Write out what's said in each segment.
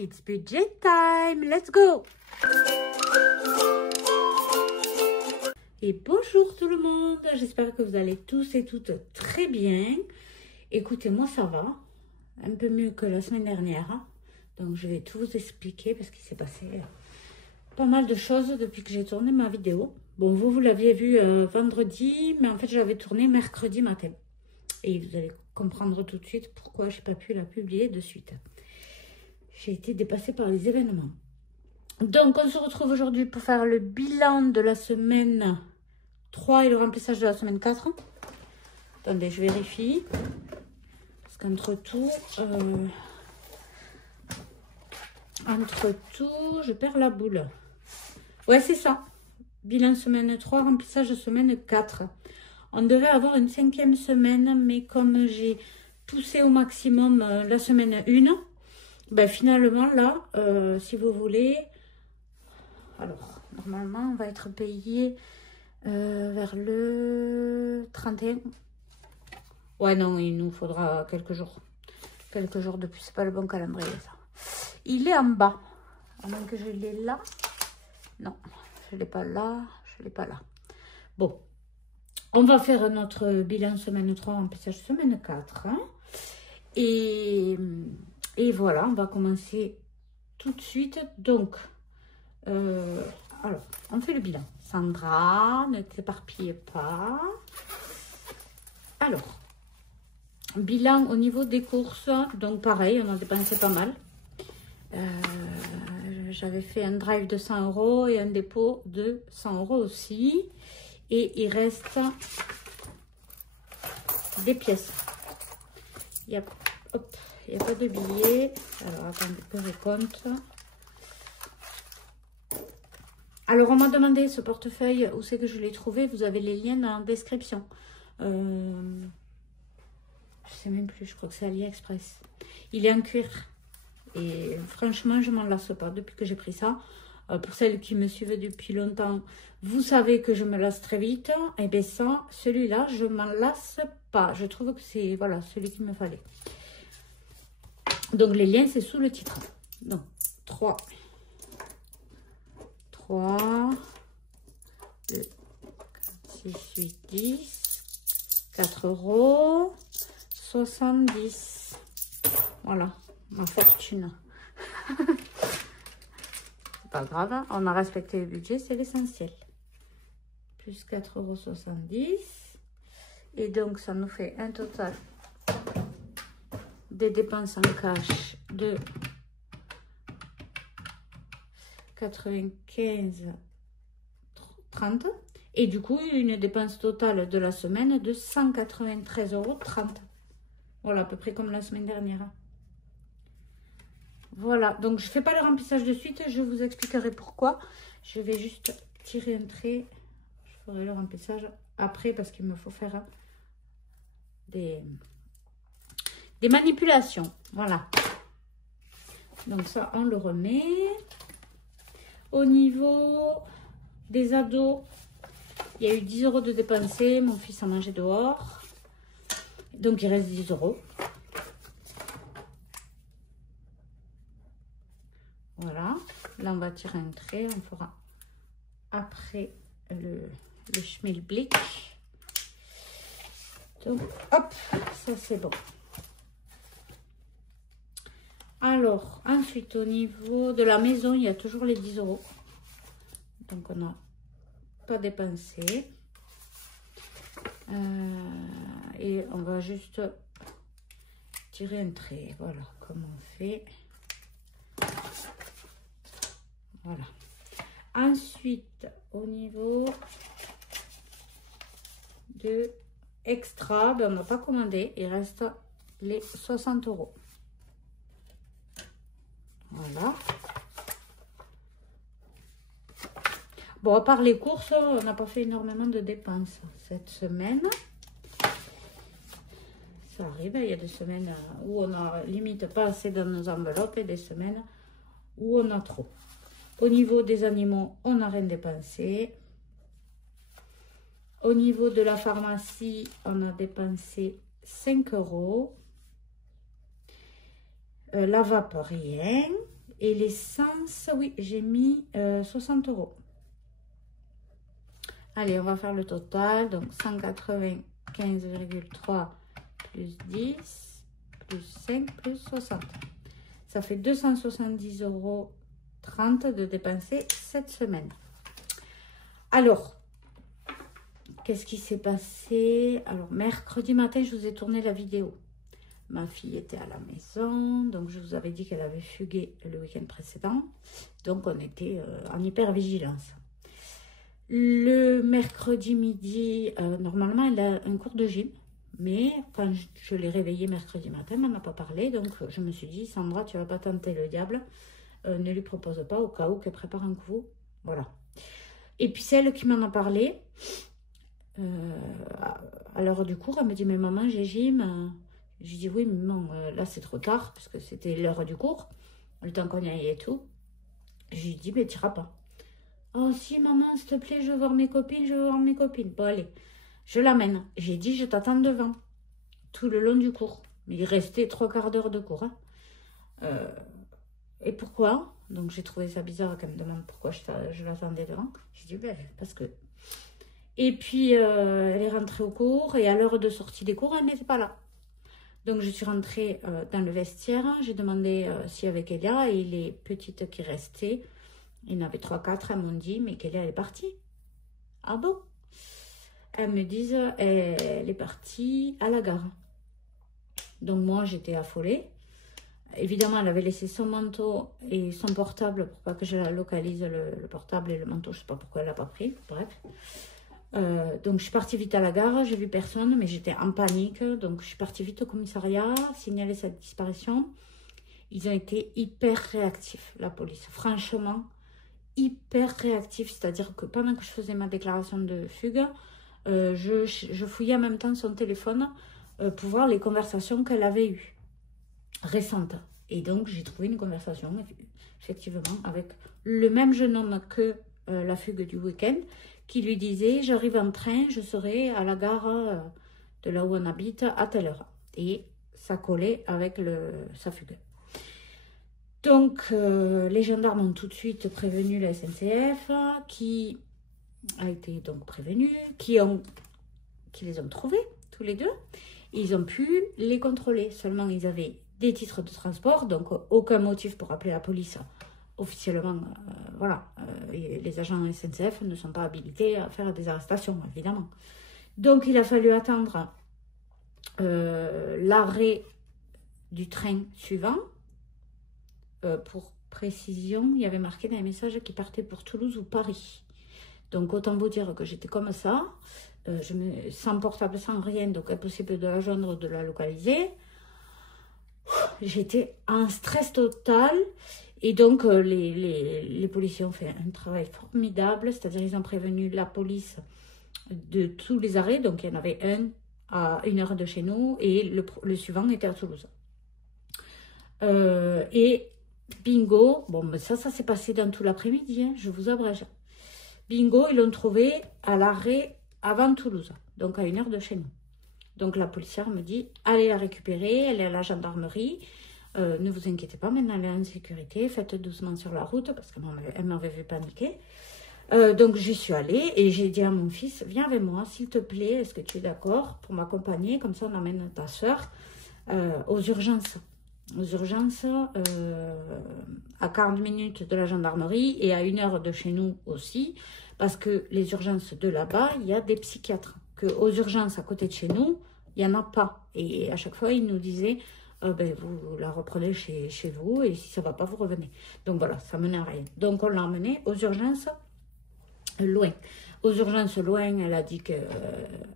It's budget time, let's go! Et bonjour tout le monde, j'espère que vous allez tous et toutes très bien. Écoutez, moi ça va, un peu mieux que la semaine dernière. Donc je vais tout vous expliquer parce qu'il s'est passé pas mal de choses depuis que j'ai tourné ma vidéo. Bon, vous l'aviez vu vendredi, mais en fait je l'avais tourné mercredi matin. Et vous allez comprendre tout de suite pourquoi je n'ai pas pu la publier de suite. J'ai été dépassée par les événements. Donc, on se retrouve aujourd'hui pour faire le bilan de la semaine 3 et le remplissage de la semaine 4. Attendez, je vérifie. Parce qu'entre tout, je perds la boule. Ouais, c'est ça. Bilan semaine 3, remplissage semaine 4. On devait avoir une 5e semaine, mais comme j'ai poussé au maximum la semaine 1, ben finalement là, si vous voulez, alors normalement on va être payé vers le 31. Ouais non, il nous faudra quelques jours de plus, c'est pas le bon calendrier ça. Il est en bas, à moins que je l'ai là. Non, je l'ai pas là, je l'ai pas là. Bon. On va faire notre bilan semaine 3, remplissage semaine 4. Hein. Et voilà, on va commencer tout de suite. Donc, alors, on fait le bilan. Sandra, ne t'éparpille pas. Alors, bilan au niveau des courses. Donc, pareil, on a dépensé pas mal. J'avais fait un drive de 100 € et un dépôt de 100 € aussi. Et il reste des pièces. Il n'y a pas de billets. Alors, attendez que je compte. Alors, on m'a demandé ce portefeuille, où c'est que je l'ai trouvé. Vous avez les liens dans la description. Je ne sais même plus, je crois que c'est AliExpress. Il est en cuir. Et franchement, je ne m'en lasse pas depuis que j'ai pris ça. Pour celles qui me suivent depuis longtemps, vous savez que je me lasse très vite. Et bien ça, celui-là, je ne m'en lasse pas. Je trouve que c'est voilà, celui qu'il me fallait. Donc les liens, c'est sous le titre. Donc 3, 2, 6, 8, 10, 4 € 70. Voilà, ma fortune. Pas grave, on a respecté le budget, c'est l'essentiel. Plus 4,70 €. Et donc, ça nous fait un total des dépenses en cash de 95,30 €. Et du coup, une dépense totale de la semaine de 193,30 €. Voilà, à peu près comme la semaine dernière. Voilà, donc je ne fais pas le remplissage de suite, je vous expliquerai pourquoi. Je vais juste tirer un trait, je ferai le remplissage après parce qu'il me faut faire des manipulations. Voilà, donc ça on le remet. Au niveau des ados, il y a eu 10 € de dépensés, mon fils a mangé dehors, donc il reste 10 €. Voilà, là on va tirer un trait, on fera après le schmilblick. Donc hop, ça c'est bon. Alors ensuite au niveau de la maison, il y a toujours les 10 €. Donc on n'a pas dépensé. Et on va juste tirer un trait, voilà, comme on fait. Voilà. Ensuite, au niveau de extra, ben on n'a pas commandé. Il reste les 60 €. Voilà. Bon, à part les courses, on n'a pas fait énormément de dépenses cette semaine. Ça arrive, il y a des semaines où on a limite pas assez dans nos enveloppes et des semaines où on a trop. Au niveau des animaux, on n'a rien dépensé. Au niveau de la pharmacie, on a dépensé 5 €. La vape, rien. Et l'essence, oui, j'ai mis 60 €. Allez, on va faire le total. Donc, 195,3 plus 10, plus 5, plus 60. Ça fait 270,30 € de dépenser cette semaine. Alors, qu'est-ce qui s'est passé? Alors, mercredi matin, je vous ai tourné la vidéo. Ma fille était à la maison, donc je vous avais dit qu'elle avait fugué le week-end précédent. Donc, on était en hyper-vigilance. Le mercredi midi, normalement, elle a un cours de gym. Mais quand je l'ai réveillée mercredi matin, elle n'en a pas parlé. Donc, je me suis dit, Sandra, tu ne vas pas tenter le diable. Ne lui propose pas au cas où qu'elle prépare un coup. Voilà. Et puis, celle qui m'en a parlé, à l'heure du cours, elle me dit, mais maman, j'ai gym. J'ai dit, oui, mais non, là, c'est trop tard, parce que c'était l'heure du cours, le temps qu'on y aille et tout. J'ai dit, mais tu n'iras pas. Oh, si, maman, s'il te plaît, je veux voir mes copines, je veux voir mes copines. Bon, allez, je l'amène. J'ai dit, je t'attends devant, tout le long du cours. Mais il restait 3/4 d'heure de cours. Hein. Et pourquoi? Donc, j'ai trouvé ça bizarre qu'elle me demande pourquoi je l'attendais devant. J'ai dit, ben, parce que... Et puis, elle est rentrée au cours, et à l'heure de sortie des cours, elle n'était pas là. Donc, je suis rentrée dans le vestiaire. J'ai demandé s'il y avait Kélia, et les petites qui restaient, il y en avait 3-4, elles m'ont dit, mais Kélia, elle est partie. Ah bon? Elles me disent, elle est partie à la gare. Donc, moi, j'étais affolée. Évidemment, elle avait laissé son manteau et son portable pour pas que je la localise, le portable et le manteau. Je ne sais pas pourquoi elle l'a pas pris. Bref. Donc, je suis partie vite à la gare. J'ai vu personne, mais j'étais en panique. Donc, je suis partie vite au commissariat, signaler sa disparition. Ils ont été hyper réactifs, la police. Franchement, hyper réactifs. C'est-à-dire que pendant que je faisais ma déclaration de fugue, je fouillais en même temps son téléphone pour voir les conversations qu'elle avait eues. Récente. Et donc, j'ai trouvé une conversation, effectivement, avec le même jeune homme que la fugue du week-end, qui lui disait, j'arrive en train, je serai à la gare de là où on habite à telle heure. Et ça collait avec sa fugue. Donc, les gendarmes ont tout de suite prévenu la SNCF, qui a été donc prévenu, qui les ont trouvés, tous les deux. Ils ont pu les contrôler. Seulement, ils avaient des titres de transport, donc aucun motif pour appeler la police. Officiellement, voilà, les agents SNCF ne sont pas habilités à faire des arrestations, évidemment. Donc, il a fallu attendre l'arrêt du train suivant. Pour précision, il y avait marqué dans les messages qui partait pour Toulouse ou Paris. Donc, autant vous dire que j'étais comme ça, sans portable, sans rien, donc impossible de la joindre ou de la localiser. J'étais en stress total et donc les policiers ont fait un travail formidable, c'est-à-dire ils ont prévenu la police de tous les arrêts, donc il y en avait un à 1 heure de chez nous et le suivant était à Toulouse. Et bingo, bon ben ça s'est passé dans tout l'après-midi, hein, je vous abrège. Bingo, ils l'ont trouvé à l'arrêt avant Toulouse, donc à 1 heure de chez nous. Donc, la policière me dit, allez la récupérer, elle est à la gendarmerie. Ne vous inquiétez pas, maintenant elle est en sécurité. Faites doucement sur la route, parce qu'elle m'avait vu paniquer. Donc, j'y suis allée et j'ai dit à mon fils, viens avec moi, s'il te plaît, est-ce que tu es d'accord pour m'accompagner? Comme ça, on amène ta soeur aux urgences. Aux urgences, à 40 minutes de la gendarmerie et à 1 heure de chez nous aussi. Parce que les urgences de là-bas, il y a des psychiatres. Aux urgences à côté de chez nous, il n'y en a pas. Et à chaque fois, ils nous disaient, ben, vous la reprenez chez vous et si ça ne va pas, vous revenez. Donc voilà, ça menait à rien. Donc on l'a emmenée aux urgences loin. Aux urgences loin, elle a dit qu'elle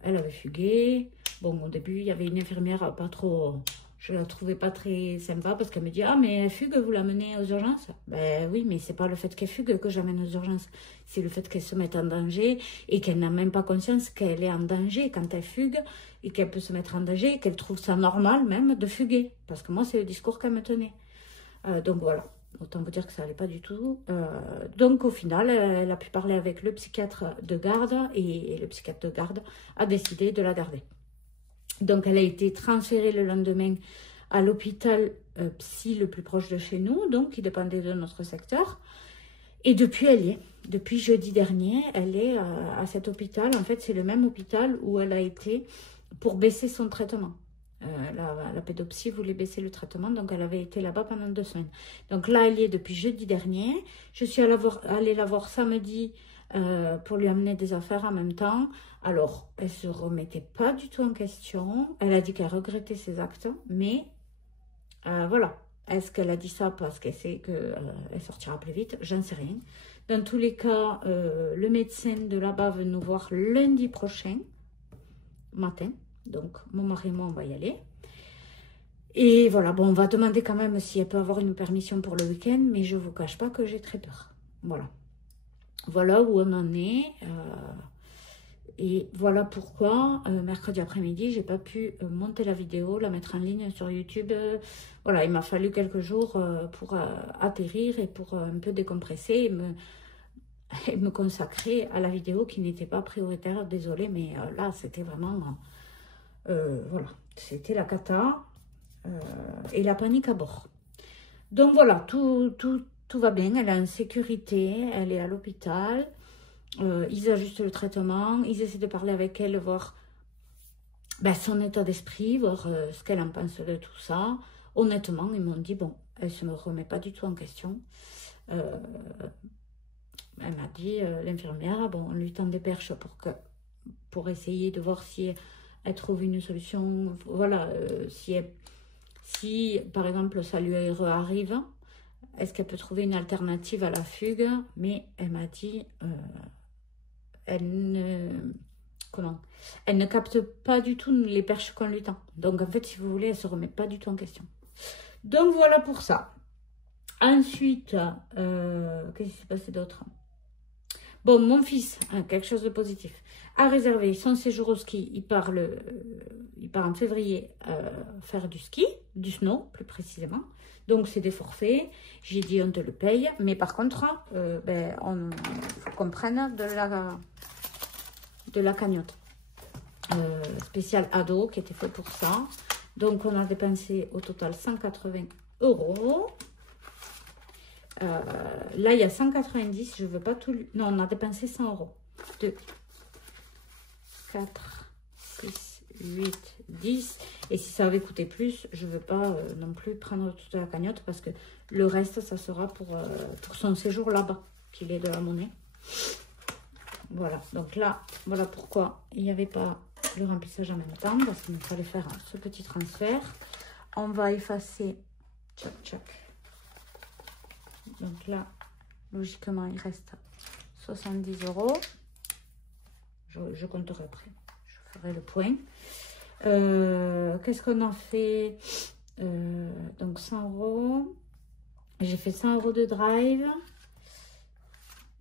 avait fugué. Bon, au début, il y avait une infirmière pas trop... Je la trouvais pas très sympa parce qu'elle me dit « Ah, mais elle fugue, vous l'amenez aux urgences ?» Ben oui, mais c'est pas le fait qu'elle fugue que j'amène aux urgences. C'est le fait qu'elle se mette en danger et qu'elle n'a même pas conscience qu'elle est en danger quand elle fugue et qu'elle peut se mettre en danger et qu'elle trouve ça normal même de fuguer. Parce que moi, c'est le discours qu'elle me tenait. Donc voilà, autant vous dire que ça n'allait pas du tout. Donc au final, elle a pu parler avec le psychiatre de garde et le psychiatre de garde a décidé de la garder. Donc, elle a été transférée le lendemain à l'hôpital psy le plus proche de chez nous, donc qui dépendait de notre secteur. Et depuis, elle y est. Depuis jeudi dernier, elle est à cet hôpital. En fait, c'est le même hôpital où elle a été pour baisser son traitement. La pédopsie voulait baisser le traitement, donc elle avait été là-bas pendant 2 semaines. Donc là, elle y est depuis jeudi dernier. Je suis allée la voir samedi pour lui amener des affaires en même temps. Alors, elle ne se remettait pas du tout en question. Elle a dit qu'elle regrettait ses actes, mais voilà. Est-ce qu'elle a dit ça parce qu'elle sait qu'elle sortira plus vite? J'en sais rien. Dans tous les cas, le médecin de là-bas veut nous voir lundi prochain, matin. Donc, mon mari et moi, on va y aller. Et voilà, bon, on va demander quand même si elle peut avoir une permission pour le week-end, mais je ne vous cache pas que j'ai très peur. Voilà. Voilà où on en est. Et voilà pourquoi, mercredi après-midi, j'ai pas pu monter la vidéo, la mettre en ligne sur YouTube. Voilà, il m'a fallu quelques jours pour atterrir et pour un peu décompresser et me consacrer à la vidéo qui n'était pas prioritaire. Désolée, mais là, c'était vraiment... voilà, c'était la cata et la panique à bord. Donc voilà, tout va bien. Elle est en sécurité, elle est à l'hôpital. Ils ajustent le traitement, ils essaient de parler avec elle, voir son état d'esprit, voir ce qu'elle en pense de tout ça. Honnêtement, ils m'ont dit, bon, elle ne se me remet pas du tout en question. Elle m'a dit, l'infirmière, bon, on lui tend des perches pour essayer de voir si elle trouve une solution. Voilà, si par exemple ça lui arrive, est-ce qu'elle peut trouver une alternative à la fugue? Mais elle m'a dit... elle ne capte pas du tout les perches qu'on lui tend. Donc, en fait, si vous voulez, elle ne se remet pas du tout en question. Donc, voilà pour ça. Ensuite, qu'est-ce qui s'est passé d'autre? Bon, mon fils, quelque chose de positif, a réservé son séjour au ski. Il part en février faire du ski, du snow, plus précisément. Donc, c'est des forfaits. J'ai dit, on te le paye. Mais par contre, on faut qu'on prenne de la cagnotte spéciale ado qui était fait pour ça. Donc, on a dépensé au total 180 €. Là, il y a 190. Je ne veux pas tout... Non, on a dépensé 100 €. 2, 4, 6, 8, 10. Et si ça avait coûté plus, je ne veux pas non plus prendre toute la cagnotte parce que le reste, ça sera pour son séjour là-bas, qu'il ait de la monnaie. Voilà. Donc là, voilà pourquoi il n'y avait pas le remplissage en même temps, parce qu'il me fallait faire ce petit transfert. On va effacer. Tchac, tchac. Donc là, logiquement, il reste 70 €. Je compterai après. Je ferai le point. Qu'est-ce qu'on a fait? Donc 100 €. J'ai fait 100 € de drive.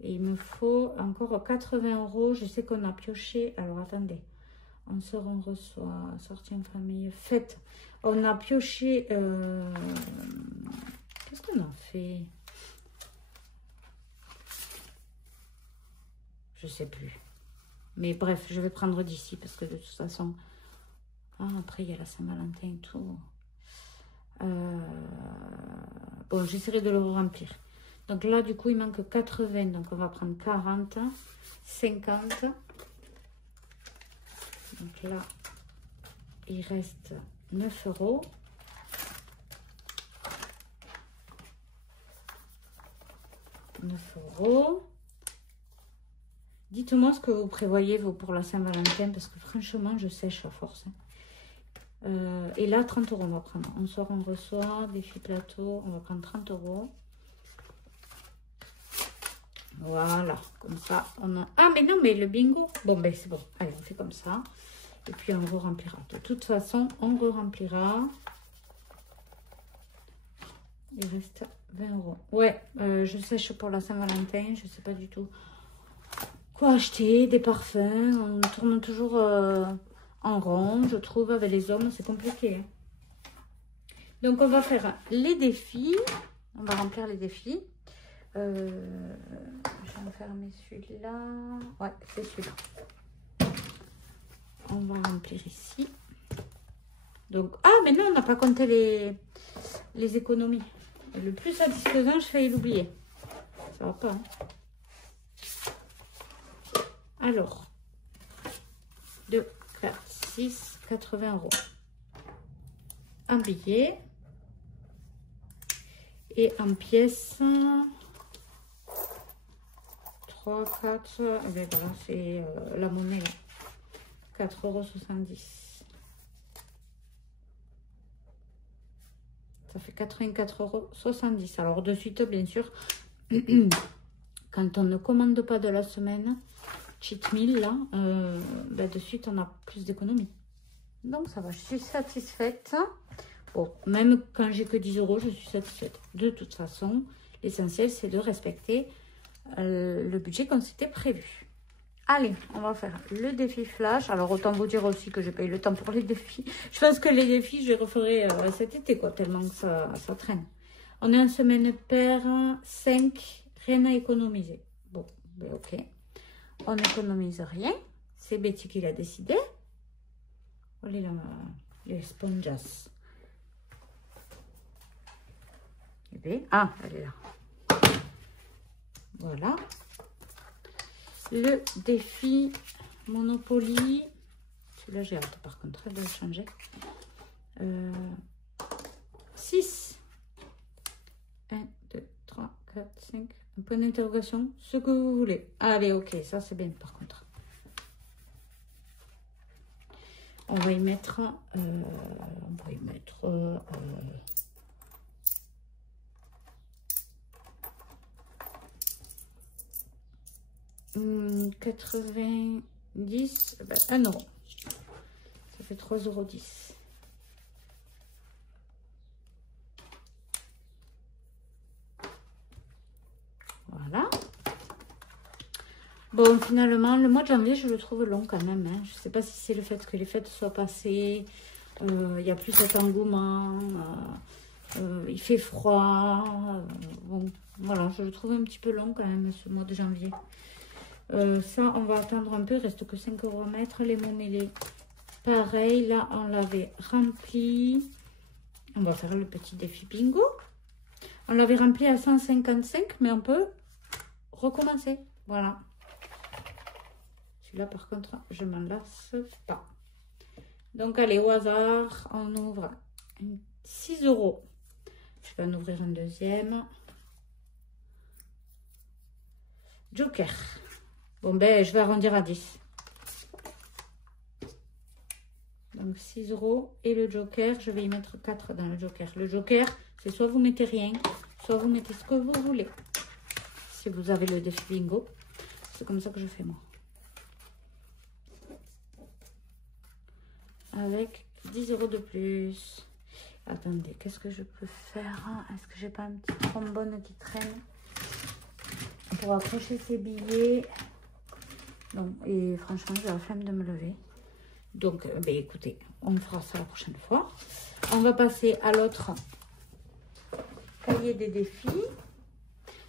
Et il me faut encore 80 €. Je sais qu'on a pioché. Alors attendez. On sort, on reçoit. Sortie en famille. Fête. On a pioché. Qu'est-ce qu'on a fait? Je sais plus. Mais bref, je vais prendre d'ici parce que de toute façon... Ah, après, il y a la Saint-Valentin et tout. Bon, j'essaierai de le remplir. Donc là, du coup, il manque 80. Donc, on va prendre 40, 50. Donc là, il reste 9 €. Dites-moi ce que vous prévoyez, vous, pour la Saint-Valentin, parce que franchement, je sèche à force. Et là, 30 € on va prendre. On sort, on reçoit, défi plateau, on va prendre 30 €. Voilà, comme ça, on a... Ah, mais non, mais le bingo. Bon, ben c'est bon. Allez, on fait comme ça. Et puis, on re-remplira. De toute façon, on re-remplira. Il reste 20 €. Ouais, je sèche pour la Saint-Valentin. Je sais pas du tout quoi acheter. Des parfums. On tourne toujours en rond, je trouve. Avec les hommes, c'est compliqué. Hein. Donc, on va faire les défis. On va remplir les défis. Je vais enfermer celui-là. Ouais, c'est celui-là. On va remplir ici. Donc, ah, mais non, on n'a pas compté les économies. Le plus satisfaisant, je failli l'oublier. Ça va pas, hein. Alors, 2, 4, 6, 80 €. Un billet. Et en pièces, 3, 4, et bien voilà, c'est la monnaie, 4,70 €. Ça fait 84,70 €. Alors de suite, bien sûr, quand on ne commande pas de la semaine, cheat meal, là, ben de suite, on a plus d'économies. Donc ça va, je suis satisfaite. Bon, même quand j'ai que 10 €, je suis satisfaite. De toute façon, l'essentiel, c'est de respecter le budget qu'on s'était prévu. Allez, on va faire le défi flash. Alors, autant vous dire aussi que j'ai pas eu le temps pour les défis. Je pense que les défis, je les referai cet été, quoi, tellement que ça traîne. On est en semaine paire, 5, rien à économiser. Bon, ben ok. On n'économise rien. C'est Betty qui l'a décidé. Allez, là, les sponges. Eh bien, ah, elle est là. Voilà. Le défi Monopoly. Celui-là, j'ai hâte par contre de le changer. 6. 1, 2, 3, 4, 5. Un point d'interrogation. Ce que vous voulez. Allez, ok. Ça, c'est bien par contre. On va y mettre... 90, ben, 1 €. Ça fait 3,10 €. Voilà. Bon, finalement, le mois de janvier, je le trouve long quand même, hein. Je ne sais pas si c'est le fait que les fêtes soient passées. Il n'y a plus cet engouement. Il fait froid. Bon, voilà, je le trouve un petit peu long quand même, ce mois de janvier. Ça, on va attendre un peu. Il reste que 5 € à mettre. Les mots mêlés, pareil. Là, on l'avait rempli. On va faire le petit défi bingo. On l'avait rempli à 155, mais on peut recommencer. Voilà. Celui-là, par contre, je m'en lasse pas. Donc, allez, au hasard, on ouvre 6 €. Je vais en ouvrir un deuxième. Joker. Bon, ben, je vais arrondir à 10. Donc, 6 €. Et le joker, je vais y mettre 4 dans le joker. Le joker, c'est soit vous mettez rien, soit vous mettez ce que vous voulez. Si vous avez le défi bingo, c'est comme ça que je fais moi. Avec 10 € de plus. Attendez, qu'est-ce que je peux faire? Est-ce que j'ai pas un petit trombone qui traîne pour accrocher ces billets? Non, et franchement, j'ai la flemme de me lever. Donc, ben, écoutez, on fera ça la prochaine fois. On va passer à l'autre cahier des défis.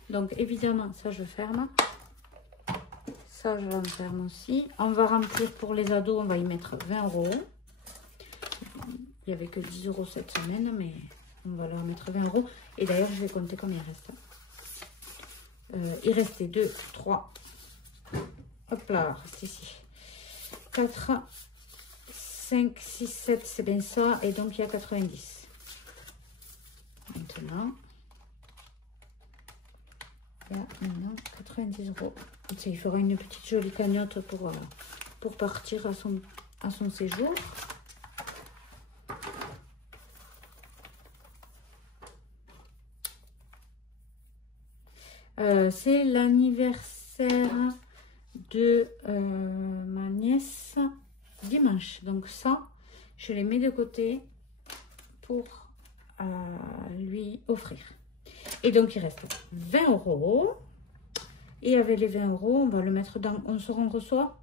Donc, évidemment, ça, je ferme. Ça, je l'enferme aussi. On va remplir pour les ados, on va y mettre 20 €. Il n'y avait que 10 € cette semaine, mais on va leur mettre 20 €. Et d'ailleurs, je vais compter combien il reste. Il restait 2, 3. Hop là, c'est ici. 4, 5, 6, 7, c'est bien ça. Et donc, il y a 90. Maintenant, il y a maintenant 90 €. Il fera une petite jolie cagnotte pour partir à son séjour. C'est l'anniversaire de ma nièce dimanche. Donc ça, je les mets de côté pour lui offrir. Et donc, il reste 20 €. Et avec les 20 €, on va le mettre dans... On se reçoit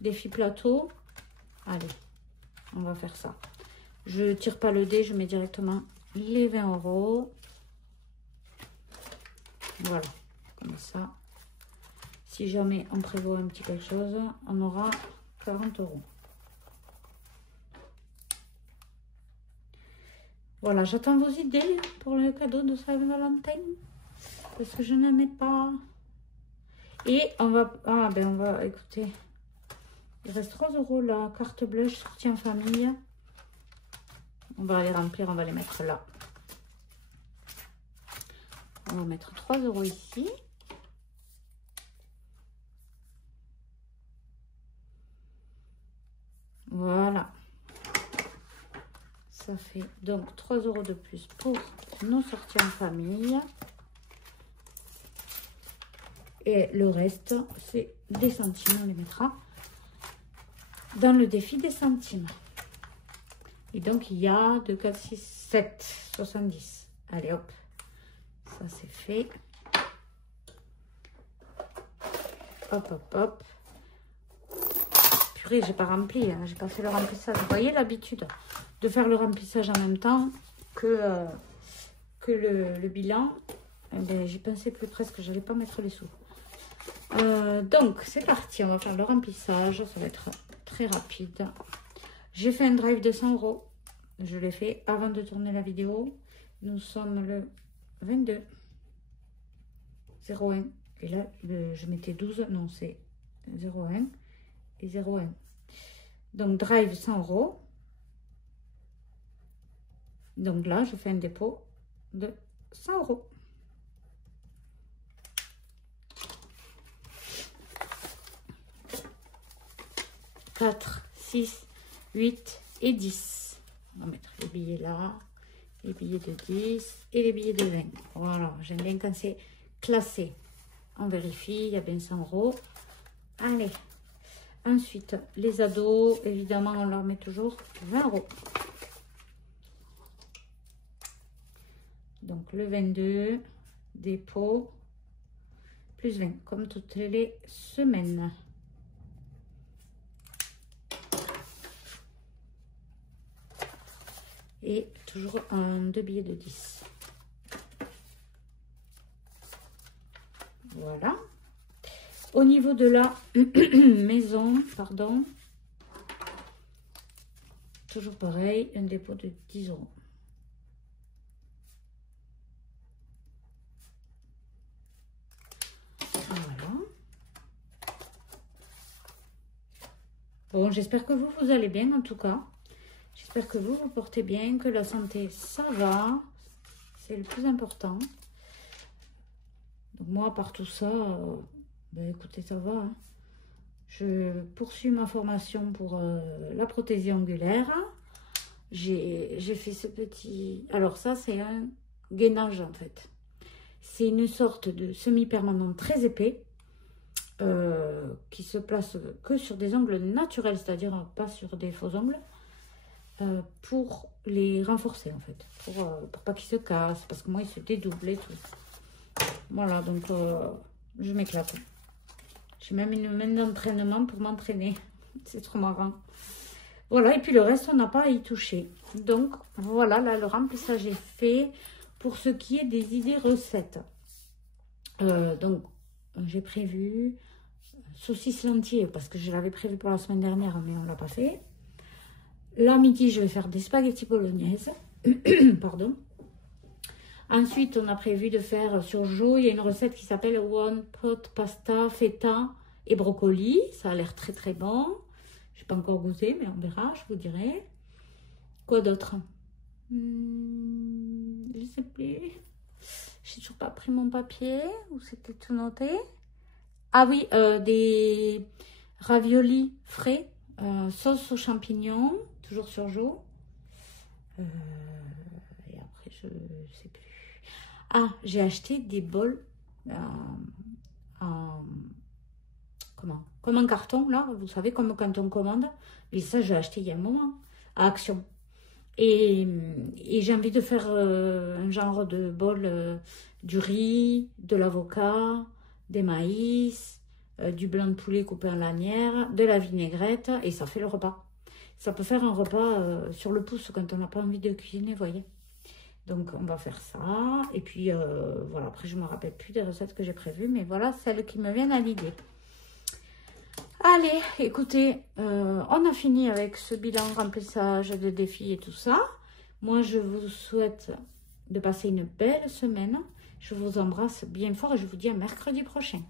défi plateau. Allez, on va faire ça. Je tire pas le dé, je mets directement les 20 €. Voilà, comme ça. Si jamais on prévoit un petit quelque chose, on aura 40 €. Voilà, j'attends vos idées pour le cadeau de Saint-Valentin. Parce que je n'en ai pas. Et on va... Ah, ben on va... Écoutez. Il reste 3 € la carte blanche soutien famille. On va les remplir, on va les mettre là. On va mettre 3 € ici. Voilà. Ça fait donc 3 € de plus pour nos sorties en famille. Et le reste, c'est des centimes. On les mettra dans le défi des centimes. Et donc, il y a 2, 4, 6, 7, 70. Allez, hop. Ça, c'est fait. Hop, hop, hop. Purée, j'ai pas rempli. Hein, j'ai pas fait le remplissage. Vous voyez l'habitude de faire le remplissage en même temps que le bilan. Eh ben, j'y pensais plus presque. J'allais pas mettre les sous. Donc, c'est parti. On va faire le remplissage. Ça va être très rapide. J'ai fait un drive de 100 €. Je l'ai fait avant de tourner la vidéo. Nous sommes le 22 01. Et là, je mettais 12. Non, c'est 01 et 01. Donc, drive 100 €. Donc là, je fais un dépôt de 100 €. « 4, 6, 8 et 10. On va mettre les billets là, les billets de 10 et les billets de 20. Voilà, j'aime bien quand c'est classé. On vérifie, il y a bien 100 €. Allez. Ensuite, les ados, évidemment, on leur met toujours 20 €. Donc, le 22, dépôt, plus 20, comme toutes les semaines. Et toujours un 2 billets de 10. Voilà. Au niveau de la maison, pardon, toujours pareil, un dépôt de 10 €. Voilà. Bon, j'espère que vous allez bien en tout cas. J'espère que vous portez bien, que la santé, ça va. C'est le plus important. Donc moi, par tout ça, ben écoutez, ça va. Hein. Je poursuis ma formation pour la prothésie angulaire. J'ai fait ce petit... Alors ça, c'est un gainage en fait. C'est une sorte de semi-permanent très épais qui se place que sur des ongles naturels, c'est-à-dire pas sur des faux ongles. Pour les renforcer en fait, pour pas qu'ils se cassent, parce que moi ils se dédoublent et tout. Voilà, donc je m'éclate. J'ai même une main d'entraînement pour m'entraîner. C'est trop marrant. Voilà, et puis le reste, on n'a pas à y toucher. Donc voilà, là le remplissage est fait. Pour ce qui est des idées recettes, donc j'ai prévu saucisse lentilles, parce que je l'avais prévu pour la semaine dernière, mais on l'a pas fait. Là, midi, je vais faire des spaghettis bolognaises. Pardon. Ensuite, on a prévu de faire sur Jo, il y a une recette qui s'appelle One Pot Pasta, Feta et Brocoli. Ça a l'air très très bon. Je n'ai pas encore goûté, mais on verra, je vous dirai. Quoi d'autre? Je ne sais plus. J'ai toujours pas pris mon papier. Où c'était tout noté? Ah oui, des raviolis frais, sauce aux champignons. Toujours sur Jo. Et après, je sais plus. Ah, j'ai acheté des bols comme un carton, là. Vous savez, comme quand on commande. Et ça, j'ai acheté il y a un moment à Action. Et j'ai envie de faire un genre de bol du riz, de l'avocat, des maïs, du blanc de poulet coupé en lanières, de la vinaigrette. Et ça fait le repas. Ça peut faire un repas sur le pouce quand on n'a pas envie de cuisiner, vous voyez. Donc, on va faire ça. Et puis, voilà, après, je ne me rappelle plus des recettes que j'ai prévues. Mais voilà, celles qui me viennent à l'idée. Allez, écoutez, on a fini avec ce bilan remplissage de défis et tout ça. Moi, je vous souhaite de passer une belle semaine. Je vous embrasse bien fort et je vous dis à mercredi prochain.